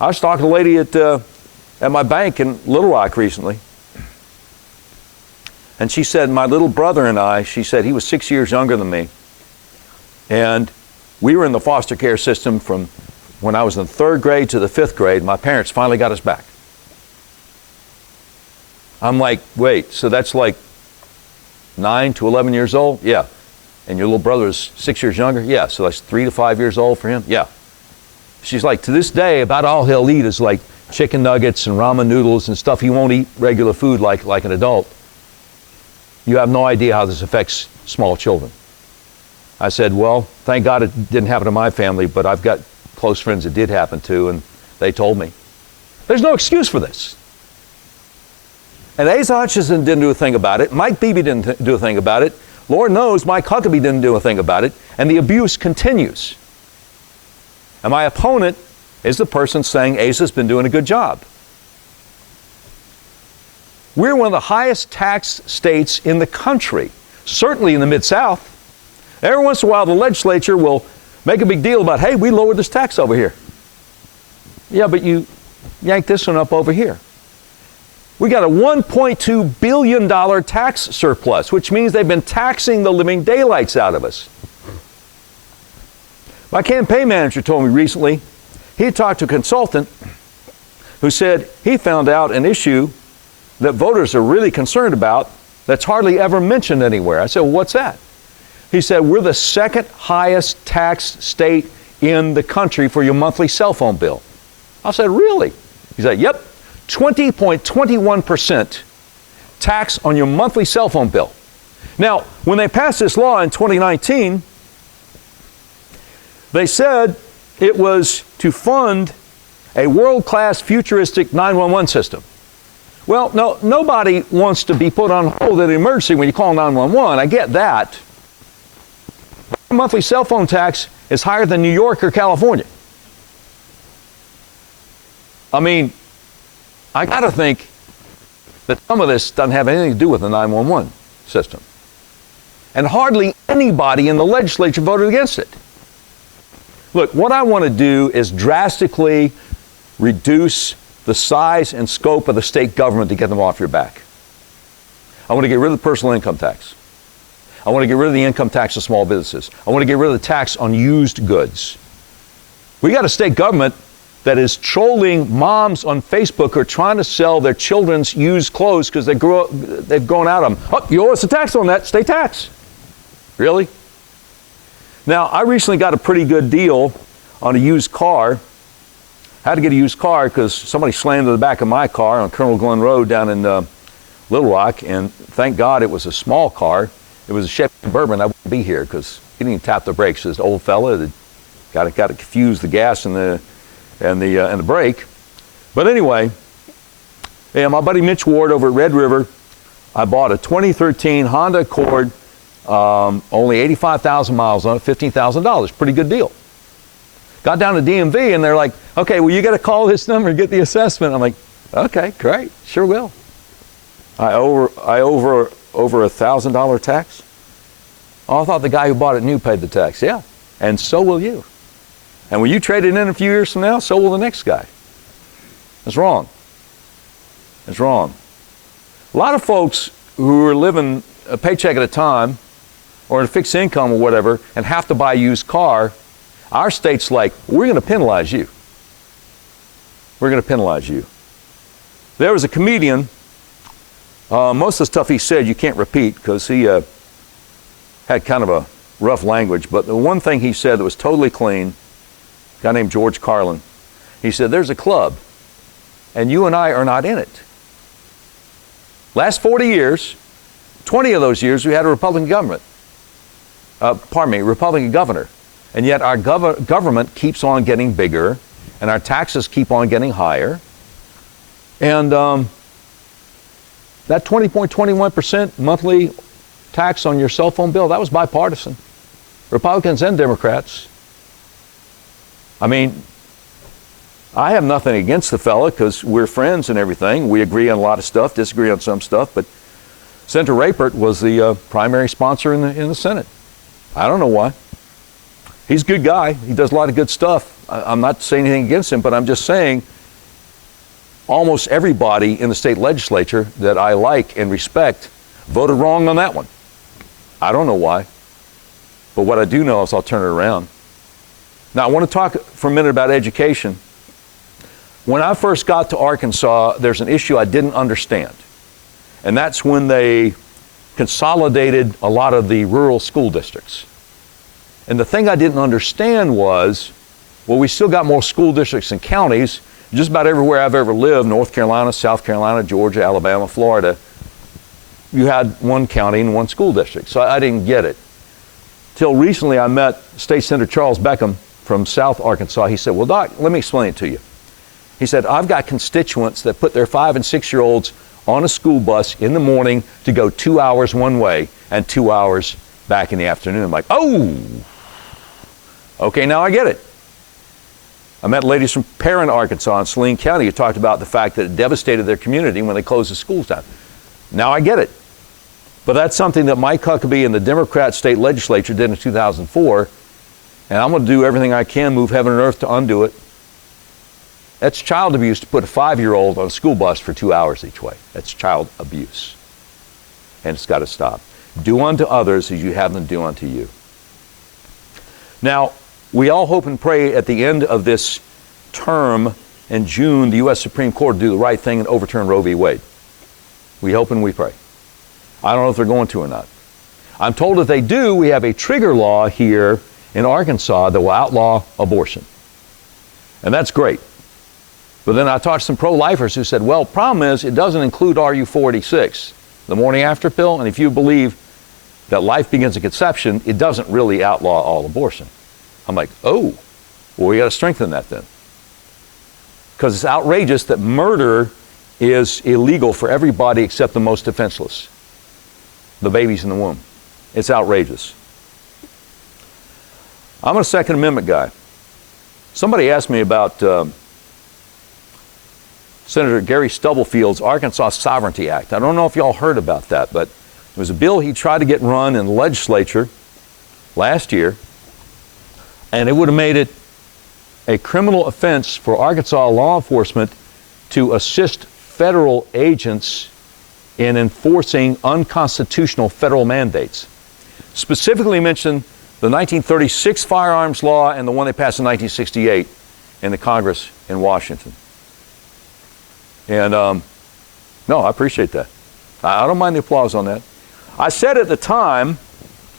I was talking to a lady at my bank in Little Rock recently. And she said, my little brother and I, she said he was 6 years younger than me. And we were in the foster care system from when I was in the 3rd grade to the 5th grade. My parents finally got us back. I'm like, wait, so that's like 9 to 11 years old? Yeah. And your little brother is 6 years younger? Yeah. So that's 3 to 5 years old for him? Yeah. She's like, to this day, about all he'll eat is like chicken nuggets and ramen noodles and stuff. He won't eat regular food like an adult. You have no idea how this affects small children. I said, well, thank God it didn't happen to my family, but I've got close friends it did happen to, and they told me. There's no excuse for this. And Asa Hutchinson didn't do a thing about it. Mike Beebe didn't do a thing about it. Lord knows Mike Huckabee didn't do a thing about it. And the abuse continues. And my opponent is the person saying Asa's been doing a good job. We're one of the highest tax states in the country, certainly in the Mid-South. Every once in a while, the legislature will make a big deal about, hey, we lowered this tax over here. Yeah, but you yanked this one up over here. We got a $1.2 billion tax surplus, which means they've been taxing the living daylights out of us. My campaign manager told me recently, he talked to a consultant who said he found out an issue that voters are really concerned about that's hardly ever mentioned anywhere. I said, well, what's that? He said, we're the 2nd highest taxed state in the country for your monthly cell phone bill. I said, really? He said, yep, 20.21% tax on your monthly cell phone bill. Now, when they passed this law in 2019, they said it was to fund a world-class futuristic 911 system. Well, no, nobody wants to be put on hold at an emergency when you call 911. I get that. Monthly cell phone tax is higher than New York or California. I mean, I got to think that some of this doesn't have anything to do with the 911 system. And hardly anybody in the legislature voted against it. Look, what I want to do is drastically reduce the size and scope of the state government to get them off your back. I want to get rid of the personal income tax. I want to get rid of the income tax of small businesses. I want to get rid of the tax on used goods. We got a state government that is trolling moms on Facebook who are trying to sell their children's used clothes because they've grown out of them. Oh, you owe us a tax on that, state tax. Really? Now, I recently got a pretty good deal on a used car. I had to get a used car because somebody slammed into the back of my car on Colonel Glenn Road down in Little Rock, and thank God it was a small car. It was a Chevy Suburban. I wouldn't be here because he didn't even tap the brakes. This old fella that got to confuse the gas and the brake. But anyway, yeah, my buddy Mitch Ward over at Red River, I bought a 2013 Honda Accord, only 85,000 miles on it, $15,000. Pretty good deal. Got down to DMV and they're like, okay, well, you got to call this number and get the assessment. I'm like, okay, great, sure will. I owe over $1,000 tax. Oh, I thought the guy who bought it new paid the tax. Yeah, and so will you. And when you trade it in a few years from now, so will the next guy. It's wrong. It's wrong. A lot of folks who are living a paycheck at a time or in a fixed income or whatever and have to buy a used car, our state's like, we're going to penalize you. We're going to penalize you. There was a comedian, most of the stuff he said you can't repeat because he had kind of a rough language, but the one thing he said that was totally clean, a guy named George Carlin, he said, there's a club, and you and I are not in it. Last 40 years, 20 of those years, we had a Republican government. Republican governor. And yet our government keeps on getting bigger, and our taxes keep on getting higher. And that 20.21% monthly tax on your cell phone bill, that was bipartisan. Republicans and Democrats. I mean, I have nothing against the fella because we're friends and everything. We agree on a lot of stuff, disagree on some stuff, but Senator Rapert was the primary sponsor in the Senate. I don't know why. He's a good guy. He does a lot of good stuff. I'm not saying anything against him, but I'm just saying almost everybody in the state legislature that I like and respect voted wrong on that one. I don't know why. But what I do know is I'll turn it around. Now, I want to talk for a minute about education. When I first got to Arkansas, there's an issue I didn't understand. And that's when they consolidated a lot of the rural school districts. And the thing I didn't understand was, well, we still got more school districts and counties. Just about everywhere I've ever lived, North Carolina, South Carolina, Georgia, Alabama, Florida, you had one county and one school district. So I didn't get it. Till recently I met State Senator Charles Beckham from South Arkansas. He said, well, Doc, let me explain it to you. He said, I've got constituents that put their 5- and 6-year-olds on a school bus in the morning to go 2 hours one way and 2 hours back in the afternoon. I'm like, oh, okay, now I get it. I met ladies from Perrin, Arkansas, in Saline County who talked about the fact that it devastated their community when they closed the schools down. Now I get it. But that's something that Mike Huckabee and the Democrat state legislature did in 2004, and I'm going to do everything I can, move heaven and earth to undo it. That's child abuse to put a 5-year-old on a school bus for 2 hours each way. That's child abuse. And it's got to stop. Do unto others as you have them do unto you. Now, we all hope and pray at the end of this term in June, the U.S. Supreme Court will do the right thing and overturn Roe v. Wade. We hope and we pray. I don't know if they're going to or not. I'm told if they do, we have a trigger law here in Arkansas that will outlaw abortion. And that's great. But then I talked to some pro-lifers who said, well, problem is it doesn't include RU46, the morning after pill, and if you believe that life begins at conception, it doesn't really outlaw all abortion. I'm like, oh, well, we got to strengthen that then. Because it's outrageous that murder is illegal for everybody except the most defenseless, the babies in the womb. It's outrageous. I'm a Second Amendment guy. Somebody asked me about Senator Gary Stubblefield's Arkansas Sovereignty Act. I don't know if y'all heard about that, but it was a bill he tried to get run in the legislature last year, and it would have made it a criminal offense for Arkansas law enforcement to assist federal agents in enforcing unconstitutional federal mandates. Specifically mentioned the 1936 firearms law and the one they passed in 1968 in the Congress in Washington. And no, I appreciate that. I don't mind the applause on that. I said at the time,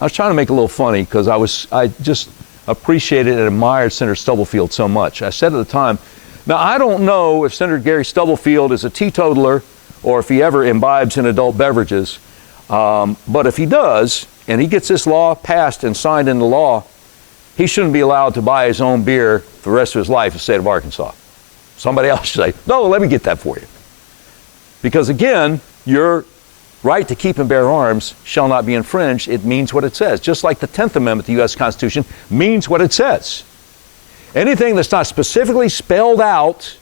I was trying to make it a little funny because I just appreciated and admired Senator Stubblefield so much. I said at the time, now I don't know if Senator Gary Stubblefield is a teetotaler or if he ever imbibes in adult beverages, but if he does, and he gets this law passed and signed into law, he shouldn't be allowed to buy his own beer for the rest of his life in the state of Arkansas. Somebody else should say, no, let me get that for you. Because again, your right to keep and bear arms shall not be infringed. It means what it says. Just like the 10th Amendment to the U.S. Constitution means what it says. Anything that's not specifically spelled out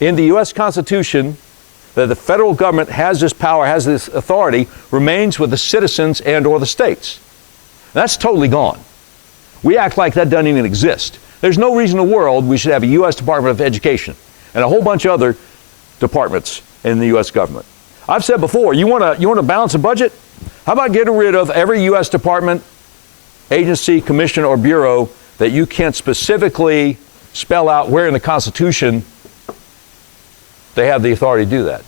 in the U.S. Constitution that the federal government has this power, has this authority, remains with the citizens and or the states. That's totally gone. We act like that doesn't even exist. There's no reason in the world we should have a U.S. Department of Education and a whole bunch of other departments in the U.S. government. I've said before, you want to balance a budget? How about getting rid of every U.S. department, agency, commission, or bureau that you can't specifically spell out where in the Constitution they have the authority to do that.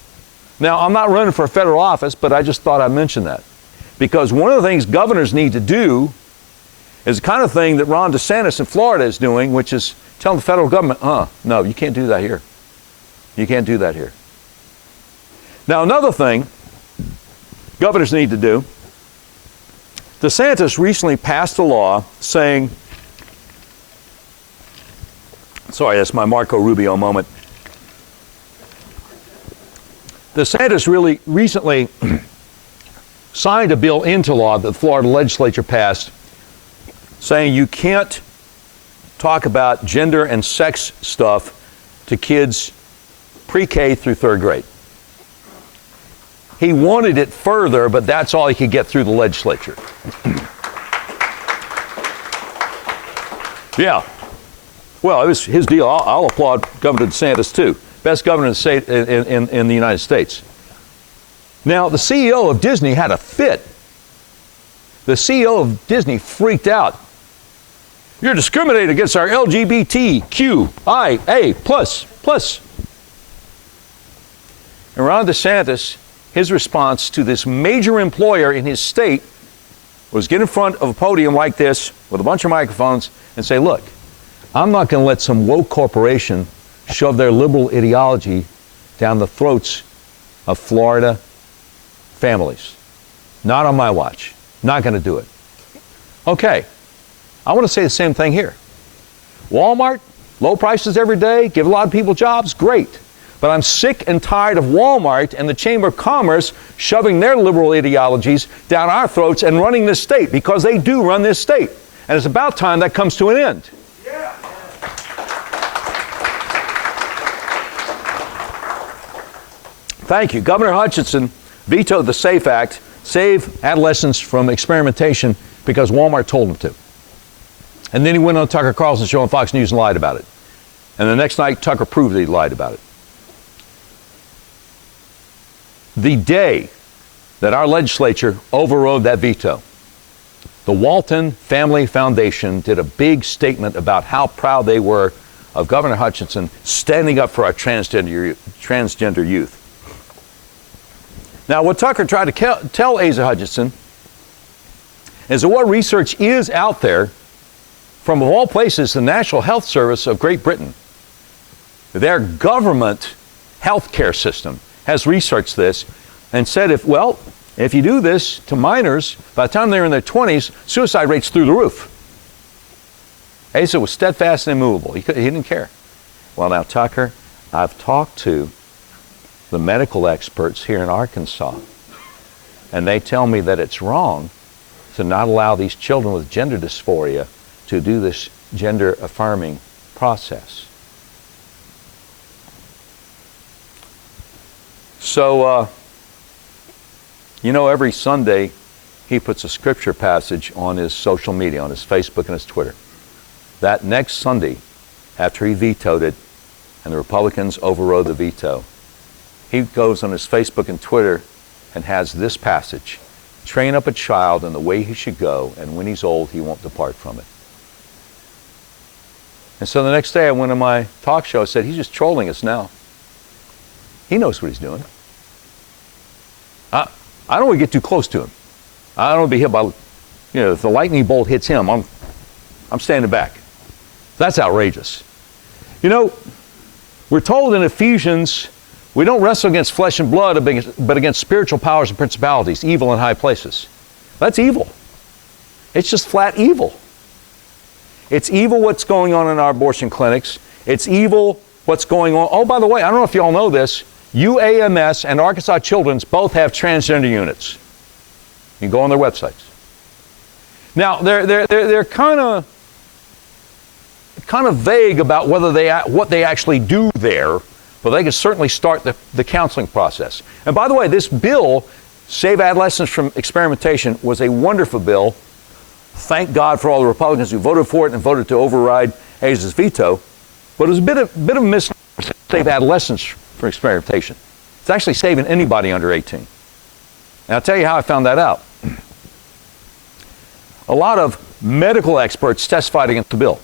Now, I'm not running for a federal office, but I just thought I'd mention that. Because one of the things governors need to do is the kind of thing that Ron DeSantis in Florida is doing, which is telling the federal government, no, you can't do that here. You can't do that here. Now, another thing governors need to do, DeSantis recently passed a law saying, sorry, that's my Marco Rubio moment. DeSantis really recently signed a bill into law that the Florida legislature passed saying you can't talk about gender and sex stuff to kids pre-K through third grade. He wanted it further, but that's all he could get through the legislature. Yeah. Well, it was his deal. I'll applaud Governor DeSantis, too. Best governor in the state in the United States. Now, the CEO of Disney had a fit. The CEO of Disney freaked out. You're discriminating against our LGBTQIA plus. And Ron DeSantis, his response to this major employer in his state was get in front of a podium like this with a bunch of microphones and say, look, I'm not going to let some woke corporation shove their liberal ideology down the throats of Florida families. Not on my watch. Not going to do it. Okay. I want to say the same thing here. Walmart, low prices every day, give a lot of people jobs, great. But I'm sick and tired of Walmart and the Chamber of Commerce shoving their liberal ideologies down our throats and running this state, because they do run this state. And it's about time that comes to an end. Yeah. Thank you. Governor Hutchinson vetoed the SAFE Act, Save Adolescents from Experimentation, because Walmart told him to. And then he went on Tucker Carlson's show on Fox News and lied about it. And the next night, Tucker proved that he lied about it. The day that our legislature overrode that veto, the Walton Family Foundation did a big statement about how proud they were of Governor Hutchinson standing up for our transgender youth. Now, what Tucker tried to tell Asa Hutchinson is that what research is out there from, of all places, the National Health Service of Great Britain. Their government health care system has researched this and said if you do this to minors, by the time they're in their 20s, suicide rate's through the roof. Asa was steadfast and immovable. He didn't care. Well, now, Tucker, I've talked to the medical experts here in Arkansas, and they tell me that it's wrong to not allow these children with gender dysphoria to do this gender-affirming process. So, every Sunday he puts a scripture passage on his social media, on his Facebook and his Twitter. That next Sunday, after he vetoed it and the Republicans overrode the veto, he goes on his Facebook and Twitter and has this passage: train up a child in the way he should go, and when he's old, he won't depart from it. And so the next day I went on my talk show and said, he's just trolling us now. He knows what he's doing. I don't want to get too close to him. I don't want to be hit by, if the lightning bolt hits him, I'm standing back. That's outrageous. We're told in Ephesians, we don't wrestle against flesh and blood, but against spiritual powers and principalities, evil in high places. That's evil. It's just flat evil. It's evil what's going on in our abortion clinics. It's evil what's going on. Oh, by the way, I don't know if you all know this, UAMS and Arkansas Children's both have transgender units. You can go on their websites. Now, they're kind of vague about what they actually do there, but they can certainly start the counseling process. And by the way, this bill, Save Adolescents from Experimentation, was a wonderful bill. Thank God for all the Republicans who voted for it and voted to override Asa's veto. But it was a bit of a misnomer to save adolescents from experimentation. It's actually saving anybody under 18. And I'll tell you how I found that out. A lot of medical experts testified against the bill.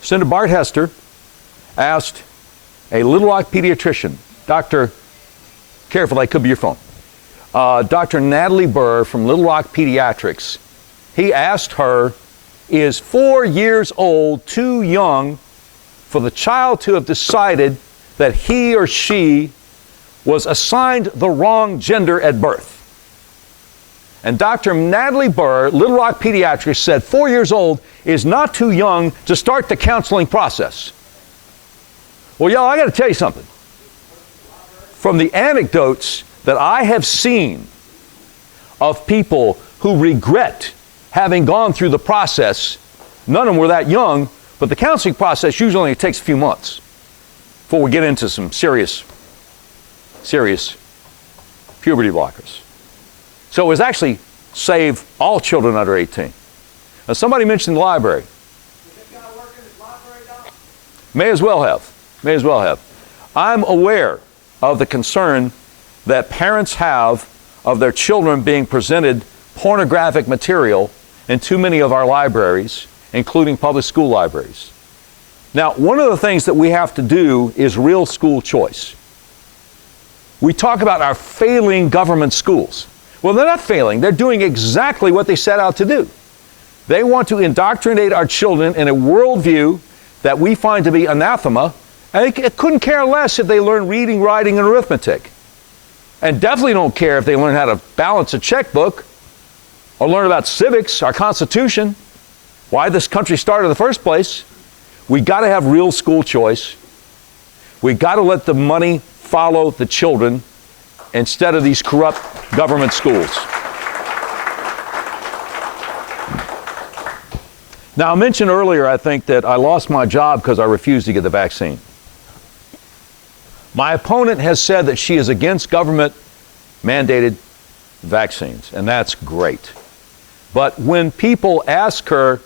Senator Bart Hester asked a Little Rock pediatrician, careful, that could be your phone, Dr. Natalie Burr from Little Rock Pediatrics. He asked her, is 4 years old too young for the child to have decided that he or she was assigned the wrong gender at birth? And Dr. Natalie Burr, Little Rock Pediatrics, said 4 years old is not too young to start the counseling process. Well, y'all, I got to tell you something. From the anecdotes that I have seen of people who regret having gone through the process, none of them were that young, but the counseling process usually only takes a few months before we get into some serious puberty blockers. So it was actually save all children under 18. Now, somebody mentioned the library. May as well have. May as well have. I'm aware of the concern that parents have of their children being presented pornographic material in too many of our libraries, including public school libraries. Now, one of the things that we have to do is real school choice. We talk about our failing government schools. Well, they're not failing. They're doing exactly what they set out to do. They want to indoctrinate our children in a worldview that we find to be anathema, and they couldn't care less if they learn reading, writing, and arithmetic. And definitely don't care if they learn how to balance a checkbook or learn about civics, our Constitution, why this country started in the first place. We got to have real school choice. We got to let the money follow the children instead of these corrupt government schools. Now, I mentioned earlier, I think, that I lost my job because I refused to get the vaccine. My opponent has said that she is against government-mandated vaccines, and that's great. But when people ask her